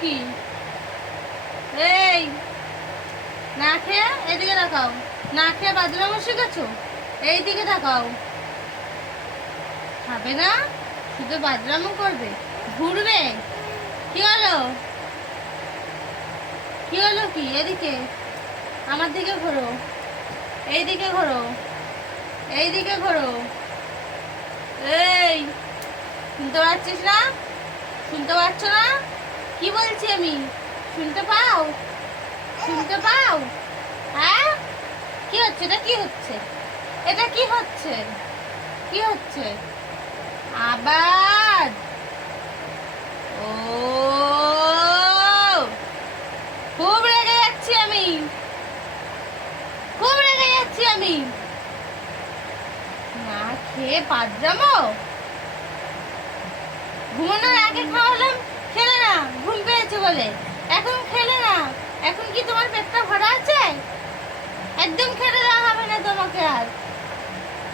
কি এই, না খেয়ে এদিকে না খেয়ে এইদিকে খাবে না? শুধু করবে। ঘুরবে? কি হলো? কি হলো কি? এদিকে। আমার দিকে ঘোরো। এইদিকে ঘোরো। এইদিকে ঘোরো। এই শুনতে পাচ্ছিস না? কি বলছি আমি? শুনতে পাও? শুনতে পাও? হ্যাঁ? কি হচ্ছে? এটা কি হচ্ছে? এটা কি হচ্ছে? কি হচ্ছে? আবার ও! খুব রেগে যাচ্ছি আমি। খুব রেগে যাচ্ছি আমি। না খেয়ে পাঁচজামো ঘুমানোর আগে খাওয়ালাম? ঘুম পেয়েছে বলে। এখন খেলে না, এখন কি তোমার পেটটা ভরা আছে? একদম খেলে দেওয়া হবে না তোমাকে আর।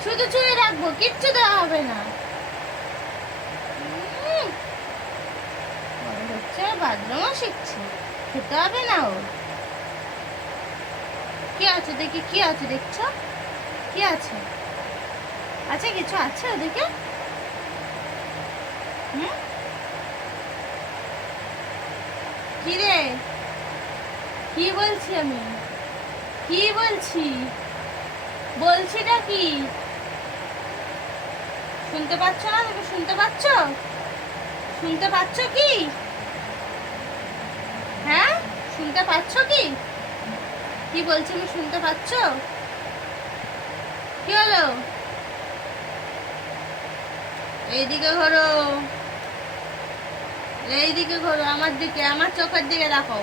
শুধু চুয়ে রাখব, কিচ্ছু দেওয়া হবে না। হচ্ছে বাথরুমও শিখছে, খেতে হবে না ও কি আছে দেখি, কি আছে দেখছ? কি আছে? আছে কিছু আছে ওদিকে? হুম? কি রে কি বলছি আমি? কি বলছি? বলছিটা কি? শুনতে পাচ্ছ না? তুমি শুনতে পাচ্ছ? শুনতে পাচ্ছ কি? হ্যাঁ? শুনতে পাচ্ছ কি? কি বলছি আমি? শুনতে পাচ্ছ? কি হলো? এইদিকে ঘোরো। এইদিকে ঘোরো আমার দিকে আমার চোখের দিকে দেখো।